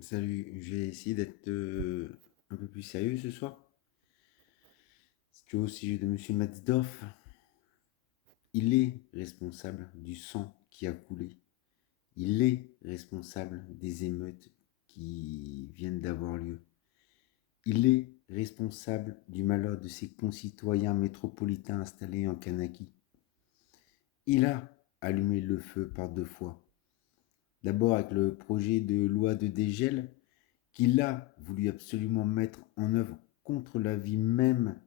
Salut, je vais essayer d'être un peu plus sérieux ce soir. Si tu veux, au sujet de Monsieur Metzdorf, il est responsable du sang qui a coulé. Il est responsable des émeutes qui viennent d'avoir lieu. Il est responsable du malheur de ses concitoyens métropolitains installés en Kanaki. Il a allumé le feu par deux fois. D'abord avec le projet de loi de dégel qu'il a voulu absolument mettre en œuvre contre l'avis même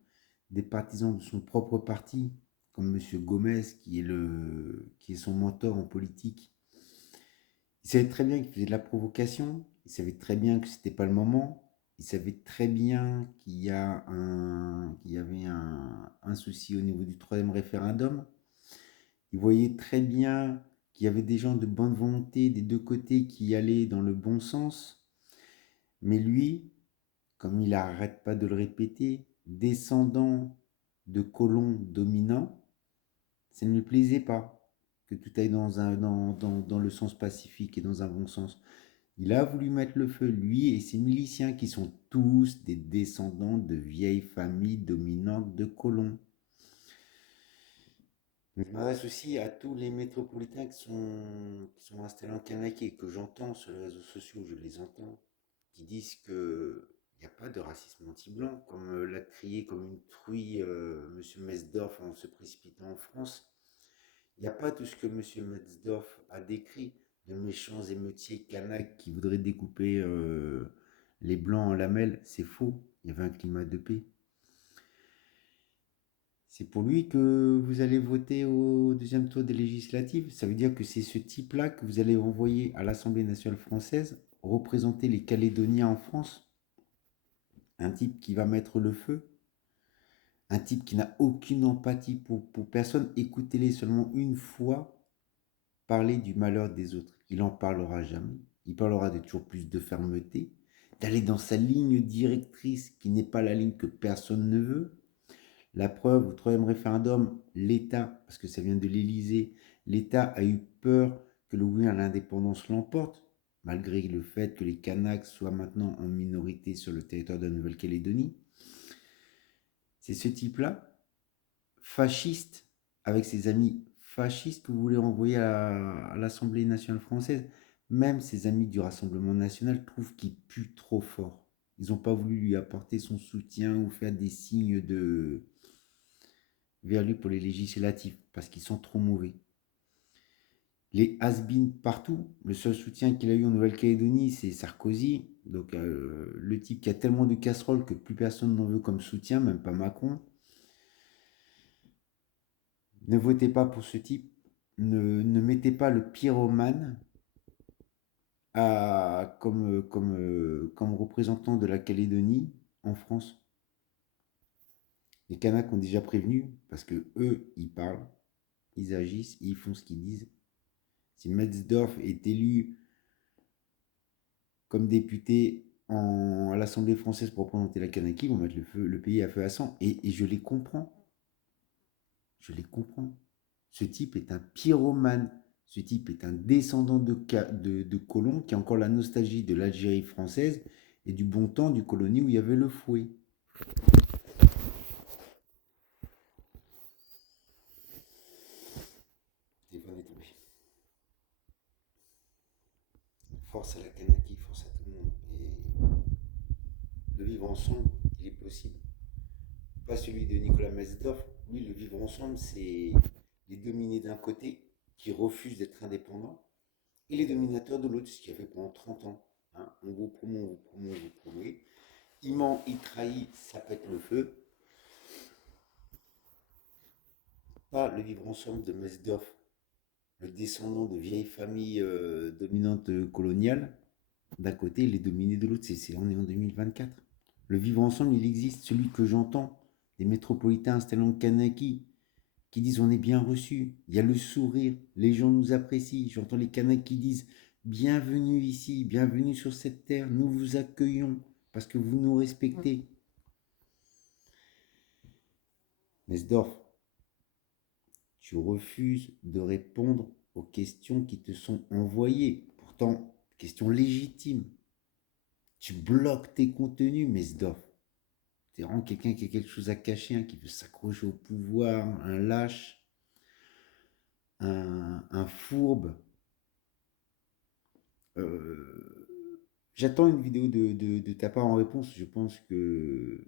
des partisans de son propre parti, comme M. Gomez, qui est son mentor en politique. Il savait très bien qu'il faisait de la provocation, il savait très bien que c'était pas le moment, il savait très bien qu'il y avait un souci au niveau du troisième référendum. Il voyait très bien qu'il y avait des gens de bonne volonté des deux côtés qui allaient dans le bon sens, mais lui, comme il n'arrête pas de le répéter, descendant de colons dominants, ça ne lui plaisait pas que tout aille dans le sens pacifique et dans un bon sens. Il a voulu mettre le feu, lui et ses miliciens, qui sont tous des descendants de vieilles familles dominantes de colons. Je m'adresse aussi à tous les métropolitains qui sont installés en Kanaki et que j'entends sur les réseaux sociaux, je les entends, qui disent que il n'y a pas de racisme anti-blanc, comme l'a crié comme une truie M. Mesdorf en se précipitant en France. Il n'y a pas tout ce que M. Metzdorf a décrit de méchants émeutiers canaques qui voudraient découper les blancs en lamelles. C'est faux. Il y avait un climat de paix. C'est pour lui que vous allez voter au deuxième tour des législatives. Ça veut dire que c'est ce type-là que vous allez envoyer à l'Assemblée nationale française représenter les Calédoniens en France. Un type qui va mettre le feu. Un type qui n'a aucune empathie pour personne. Écoutez-les seulement une fois parler du malheur des autres. Il n'en parlera jamais. Il parlera de toujours plus de fermeté, d'aller dans sa ligne directrice qui n'est pas la ligne que personne ne veut. La preuve, au troisième référendum, l'État, parce que ça vient de l'Élysée, l'État a eu peur que le oui à l'indépendance l'emporte, malgré le fait que les Kanaks soient maintenant en minorité sur le territoire de la Nouvelle-Calédonie. C'est ce type-là, fasciste, avec ses amis fascistes que vous voulez renvoyer à l'Assemblée nationale française. Même ses amis du Rassemblement national trouvent qu'il pue trop fort. Ils n'ont pas voulu lui apporter son soutien ou faire des signes vers lui pour les législatives parce qu'ils sont trop mauvais. Les has-been partout. Le seul soutien qu'il a eu en Nouvelle-Calédonie, c'est Sarkozy. Donc le type qui a tellement de casseroles que plus personne n'en veut comme soutien, même pas Macron. Ne votez pas pour ce type. Ne mettez pas le pyromane comme représentant de la Calédonie en France. Les Kanaks ont déjà prévenu parce que eux, ils parlent, ils agissent, ils font ce qu'ils disent. Si Metzdorf est élu comme député à l'Assemblée française pour représenter la Kanaki, ils vont mettre le pays à feu à sang. Et je les comprends. Je les comprends. Ce type est un pyromane. Ce type est un descendant de colons qui a encore la nostalgie de l'Algérie française et du bon temps du colonie où il y avait le fouet. Téléphone est tombé. Force à la Kanaki, force à tout le monde. Et le vivre ensemble, il est possible. Pas celui de Nicolas Metzdorf. Lui, le vivre ensemble, c'est les dominés d'un côté qui refusent d'être indépendants et les dominateurs de l'autre, ce qu'il y avait pendant 30 ans. Hein, on vous promet, on vous promet, on vous promet. Il ment, il trahit, ça pète le feu. Pas le vivre ensemble de Metzdorf, le descendant de vieilles familles dominantes coloniales. D'un côté, les dominés de l'autre, on est en 2024. Le vivre ensemble, il existe, celui que j'entends, des métropolitains installés en Kanaki, qui disent on est bien reçus, il y a le sourire, les gens nous apprécient. J'entends les Kanaks qui disent bienvenue ici, bienvenue sur cette terre, nous vous accueillons parce que vous nous respectez. Mesdorf, tu refuses de répondre aux questions qui te sont envoyées, pourtant questions légitimes. Tu bloques tes contenus, Mesdorf. C'est vraiment quelqu'un qui a quelque chose à cacher, hein, qui veut s'accrocher au pouvoir, un lâche, un fourbe. Euh, J'attends une vidéo de ta part en réponse. Je pense que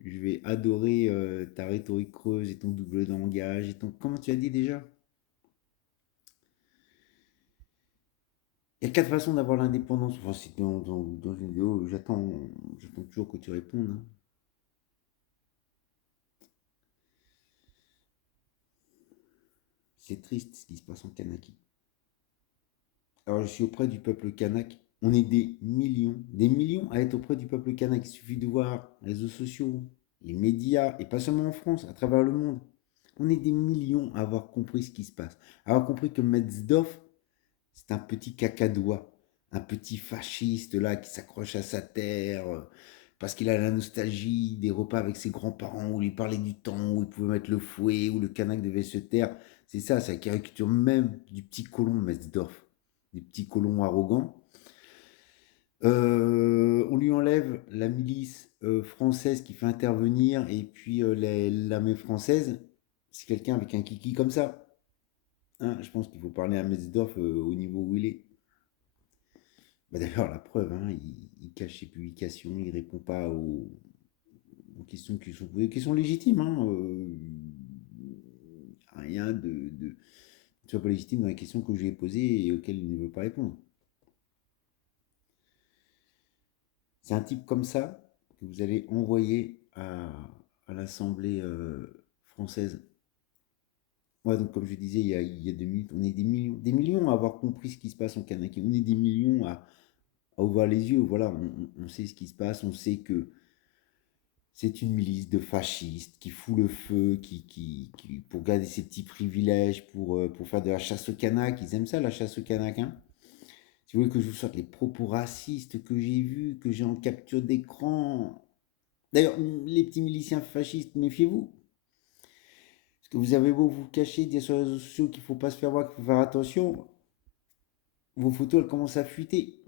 je vais adorer ta rhétorique creuse et ton double langage et ton... Comment tu as dit déjà? Il y a 4 façons d'avoir l'indépendance. Enfin, c'est dans une vidéo, j'attends toujours que tu répondes, hein. C'est triste ce qui se passe en Kanaki. Alors, je suis auprès du peuple kanak. On est des millions à être auprès du peuple kanak. Il suffit de voir les réseaux sociaux, les médias, et pas seulement en France, à travers le monde. On est des millions à avoir compris ce qui se passe. À avoir compris que Metzdorf, c'est un petit cacadois, un petit fasciste là qui s'accroche à sa terre parce qu'il a la nostalgie des repas avec ses grands-parents où il parlait du temps où il pouvait mettre le fouet, où le kanak devait se taire. C'est la caricature même du petit colon Metzdorf, des petits colons arrogants. On lui enlève la milice française qui fait intervenir et puis l'armée française. C'est quelqu'un avec un kiki comme ça, hein. Je pense qu'il faut parler à Metzdorf au niveau où il est. Bah d'ailleurs, la preuve, hein, il cache ses publications, il répond pas aux questions qui sont posées, qui sont légitimes, hein, rien de soit pas légitime dans les questions que je lui ai posées et auxquelles il ne veut pas répondre. C'est un type comme ça que vous allez envoyer à l'Assemblée française. Ouais, donc comme je disais il y a 2 minutes, on est des millions à avoir compris ce qui se passe en Kanaki. On est des millions à ouvrir les yeux. Voilà, on sait ce qui se passe, on sait que c'est une milice de fascistes qui fout le feu, pour garder ses petits privilèges, pour faire de la chasse au canac. Ils aiment ça, la chasse au canac, hein. Si vous voulez que je vous sorte les propos racistes que j'ai vus, que j'ai en capture d'écran. D'ailleurs, les petits miliciens fascistes, méfiez-vous. Parce que vous avez beau vous cacher, dire sur les réseaux sociaux qu'il ne faut pas se faire voir, qu'il faut faire attention. Vos photos, elles commencent à fuiter,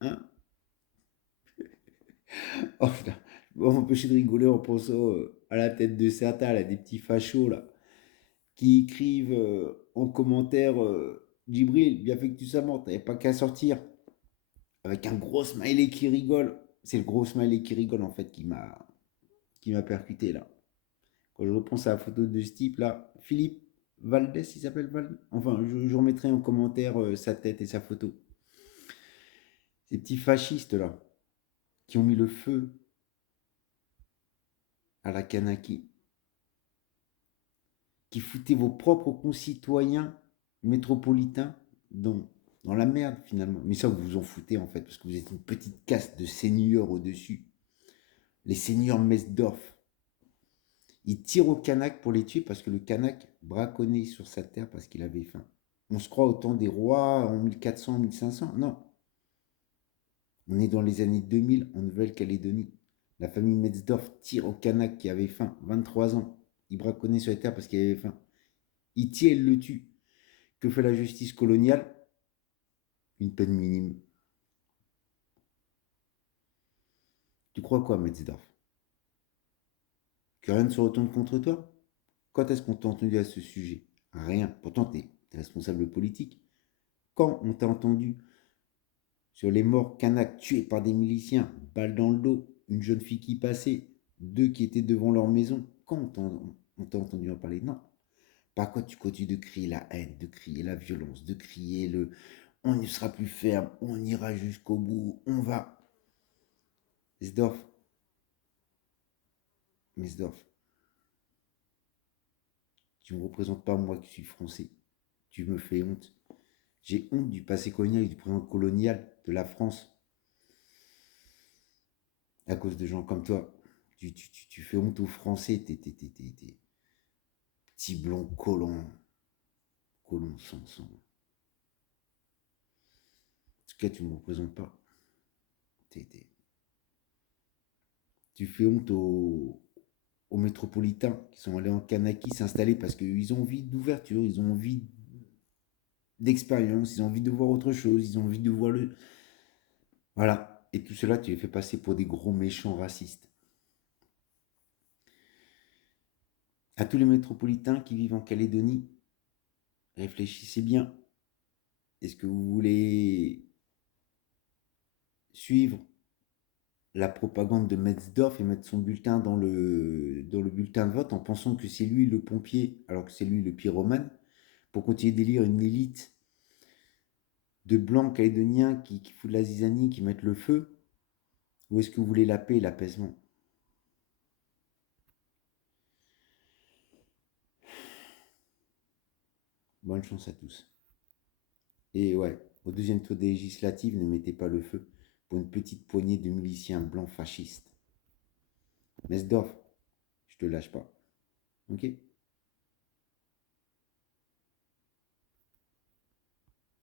hein. Oh putain, je peux m'empêcher de rigoler en pensant à la tête de certains, là, des petits fachos, là, qui écrivent en commentaire Djibril, bien fait que tu sois mort, t'avais pas qu'à sortir. Avec un gros smiley qui rigole. C'est le gros smiley qui rigole en fait qui m'a percuté là. Quand je repense à la photo de ce type là, Philippe Valdès, il s'appelle Valdès. Enfin, je remettrai en commentaire sa tête et sa photo. Ces petits fascistes là, qui ont mis le feu à la Kanaki, qui foutaient vos propres concitoyens métropolitains dans, dans la merde finalement. Mais ça, vous vous en foutez en fait, parce que vous êtes une petite caste de seigneurs au-dessus. Les seigneurs Mesdorf. Ils tirent au Kanak pour les tuer parce que le Kanak braconnait sur sa terre parce qu'il avait faim. On se croit au temps des rois en 1400, 1500. Non. On est dans les années 2000 en Nouvelle-Calédonie. La famille Metzdorf tire au Kanak qui avait faim, 23 ans. Il braconnait sur la terre parce qu'il avait faim. Il tire et il le tue. Que fait la justice coloniale? Une peine minime. Tu crois quoi, Metzdorf? Que rien ne se retourne contre toi? Quand est-ce qu'on t'a entendu à ce sujet? Rien. Pourtant, t'es responsable politique. Quand on t'a entendu sur les morts Kanak tués par des miliciens, balles dans le dos, une jeune fille qui passait, deux qui étaient devant leur maison? Quand on t'a entendu en parler? Non. Par quoi tu continues de crier la haine, de crier la violence, de crier le on ne sera plus ferme, on ira jusqu'au bout, on va. Mesdorf, Mesdorf, tu ne me représentes pas moi qui suis français. Tu me fais honte. J'ai honte du passé colonial et du présent colonial de la France à cause de gens comme toi. Tu fais honte aux Français, t'es petit blond colon sans sang. En tout cas, tu ne me représentes pas. T'es- t'es- Tu fais honte aux métropolitains qui sont allés en Kanaki s'installer parce qu'ils ont envie d'ouverture, ils ont envie d'expérience, ils ont envie de voir autre chose, ils ont envie de voir le. Voilà. Et tout cela, tu les fais passer pour des gros méchants racistes. À tous les métropolitains qui vivent en Calédonie, réfléchissez bien. Est-ce que vous voulez suivre la propagande de Metzdorf et mettre son bulletin dans le bulletin de vote en pensant que c'est lui le pompier alors que c'est lui le pyromane pour continuer d'élire une élite de blancs calédoniens qui foutent la zizanie, qui mettent le feu? Ou est-ce que vous voulez la paix et l'apaisement? Bonne chance à tous. Et ouais, au deuxième tour des législatives, ne mettez pas le feu pour une petite poignée de miliciens blancs fascistes. Mesdorf, je te lâche pas. Ok?